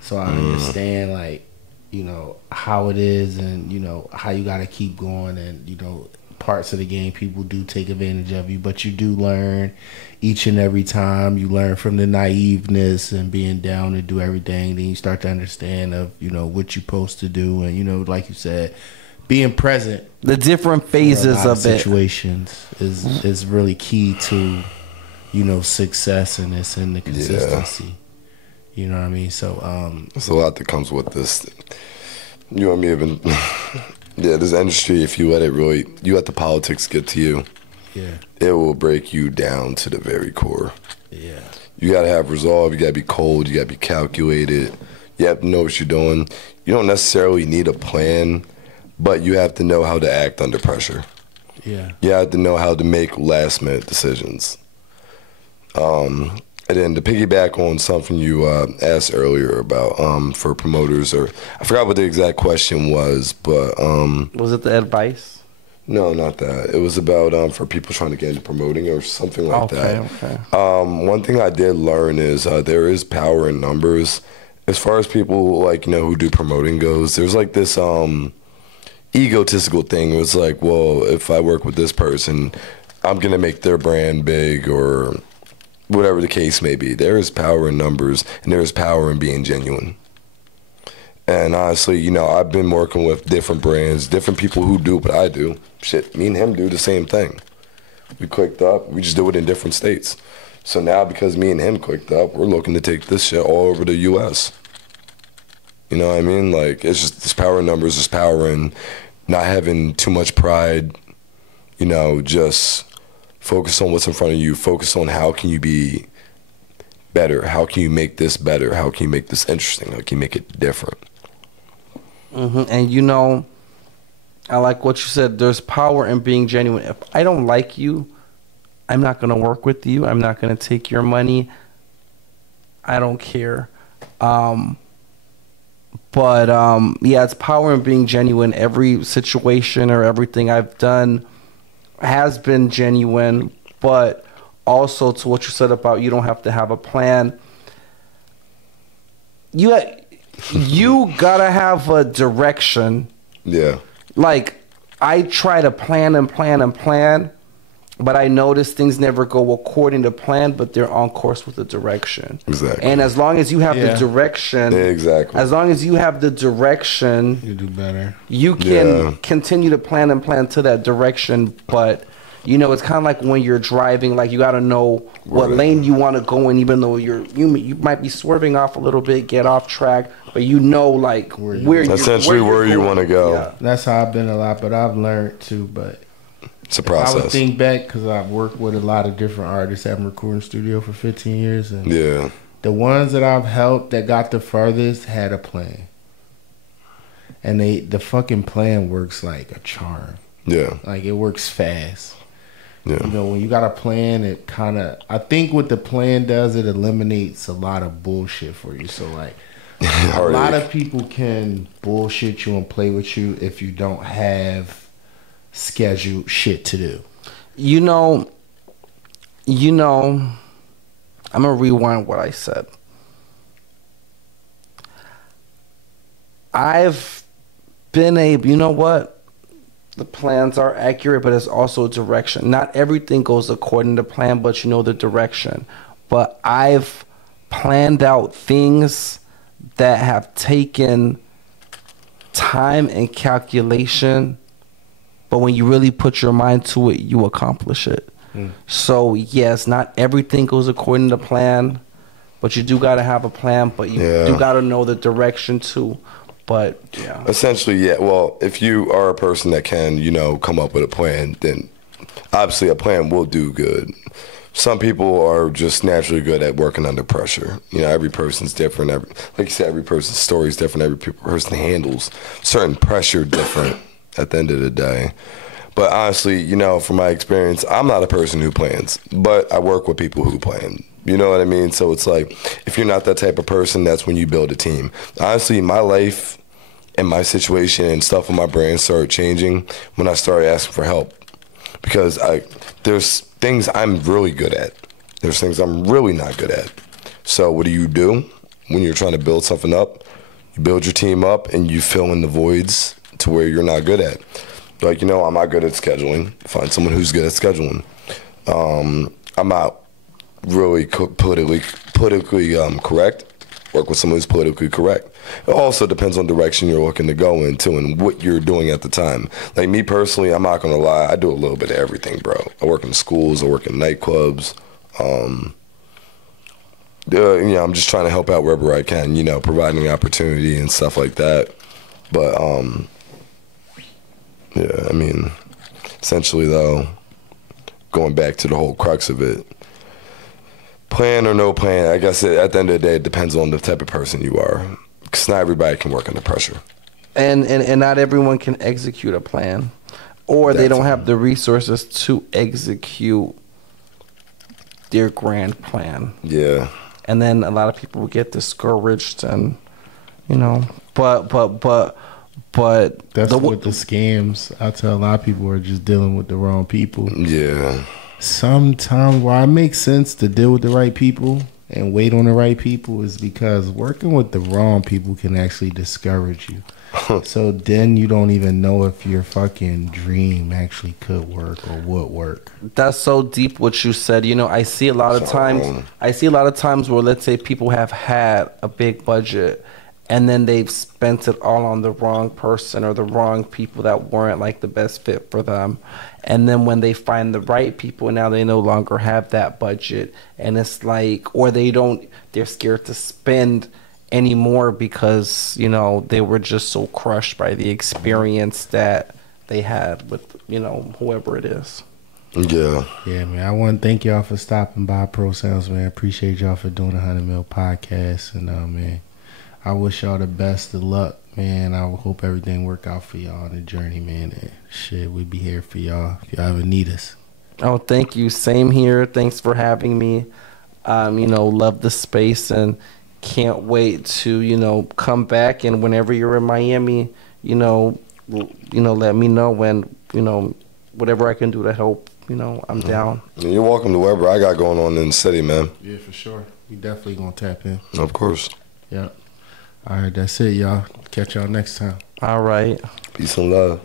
So I understand, like, you know, how it is and, you know, how you got to keep going. And, you know, parts of the game, people do take advantage of you. But you do learn each and every time. You learn from the naiveness and being down to do everything. Then you start to understand of, you know, what you're supposed to do. And, you know, like you said, being present. The different phases of situations is really key to, you know, success in this and the consistency. Yeah. You know what I mean? So there's a lot that comes with this. You and me have been this industry, if you let the politics get to you, it will break you down to the very core. Yeah. You gotta have resolve, you gotta be cold, you gotta be calculated, you have to know what you're doing. You don't necessarily need a plan, but you have to know how to act under pressure. Yeah. You have to know how to make last minute decisions. And then to piggyback on something you asked earlier about for promoters, or I forgot what the exact question was, but was it the advice? No, not that. It was about for people trying to get into promoting or something like that. Okay. One thing I did learn is there is power in numbers. As far as people, like, you know, who do promoting goes, there's like this egotistical thing. It's like, well, if I work with this person, I'm gonna make their brand big, or whatever the case may be. There is power in numbers, and there is power in being genuine. And honestly, you know, I've been working with different brands, different people who do what I do. Shit, me and him do the same thing. We clicked up, we just do it in different states. So now, because me and him clicked up, we're looking to take this shit all over the U.S. You know what I mean? Like, it's just, there's power in numbers, there's power in not having too much pride, you know, just focus on what's in front of you. Focus on how can you be better? How can you make this better? How can you make this interesting? How can you make it different? And, you know, I like what you said. There's power in being genuine. If I don't like you, I'm not going to work with you. I'm not going to take your money. I don't care. Yeah, it's power in being genuine. Every situation or everything I've done has been genuine, but also to what you said about you don't have to have a plan. You gotta have a direction. Yeah. Like, I try to plan and plan and plan, but I notice things never go according to plan, but they're on course with the direction. Exactly. And as long as you have the direction, as long as you have the direction, you do better. You can continue to plan and plan to that direction, but You know, it's kind of like when you're driving, like you got to know what lane you want to go in, even though you might be swerving off a little bit, get off track, but you know, like where you want to go. Yeah. That's how I've been a lot, but I've learned too. But it's a process. I would think back because I've worked with a lot of different artists at a recording studio for 15 years, and the ones that I've helped that got the furthest had a plan, and the fucking plan works like a charm. Yeah, like it works fast. Yeah. You know, when you got a plan, it kind of, I think what the plan does, it eliminates a lot of bullshit for you. So, like, a lot of people can bullshit you and play with you if you don't have scheduled shit to do. You know, I'm going to rewind what I said. I've been you know what? The plans are accurate, but it's also direction. Not everything goes according to plan, but you know the direction. But I've planned out things that have taken time and calculation, but when you really put your mind to it, you accomplish it. So, yes, not everything goes according to plan, but you do got to have a plan, but you do got to know the direction too. But yeah, essentially, yeah. Well, if you are a person that can, you know, come up with a plan, then obviously a plan will do good. Some people are just naturally good at working under pressure. You know, every person's different. Like you said, every person's story is different. Every person handles certain pressure different at the end of the day. But honestly, you know, from my experience, I'm not a person who plans, but I work with people who plan. You know what I mean? So it's like, if you're not that type of person, that's when you build a team. Honestly, my life and my situation and stuff in my brain started changing when I started asking for help. Because there's things I'm really good at. There's things I'm really not good at. So what do when you're trying to build something up? You build your team up and you fill in the voids to where you're not good at. Like, you know, I'm not good at scheduling. Find someone who's good at scheduling. I'm not really politically correct. Work with someone who's politically correct. It also depends on direction you're looking to go into and what you're doing at the time. Like me personally, I'm not gonna lie, I do a little bit of everything, bro. I work in schools, I work in nightclubs. You know, I'm just trying to help out wherever I can, you know, providing opportunity and stuff like that. But yeah, I mean, essentially though, going back to the whole crux of it, plan or no plan, I guess at the end of the day, it depends on the type of person you are. Because not everybody can work under pressure. And not everyone can execute a plan. Or they don't have the resources to execute their grand plan. Yeah. And then a lot of people will get discouraged and, you know, but that's what the scams. I tell a lot of people are just dealing with the wrong people. Yeah. Sometimes why it makes sense to deal with the right people and wait on the right people is because working with the wrong people can actually discourage you. So then you don't even know if your fucking dream actually could work or would work. That's so deep what you said. You know, I see a lot of times where, let's say, people have had a big budget and then they've spent it all on the wrong person or the wrong people that weren't like the best fit for them. And then when they find the right people, now they no longer have that budget. And it's like, or they're scared to spend anymore because, you know, they were just so crushed by the experience that they had with, you know, whoever it is. Yeah. Yeah, man. I want to thank y'all for stopping by Pro Sounds, man. Appreciate y'all for doing the 100 Mil podcast. And, man, I wish y'all the best of luck, man. I hope everything work out for y'all on the journey, man. And shit, we'll be here for y'all if y'all ever need us. Oh, thank you. Same here. Thanks for having me. You know, love the space and can't wait to, you know, come back. And whenever you're in Miami, you know, let me know when, you know, whatever I can do to help, you know, I'm down. You're welcome to whatever I got going on in the city, man. Yeah, for sure. We definitely gonna tap in. Of course. Yeah. All right, that's it, y'all. Catch y'all next time. All right. Peace and love.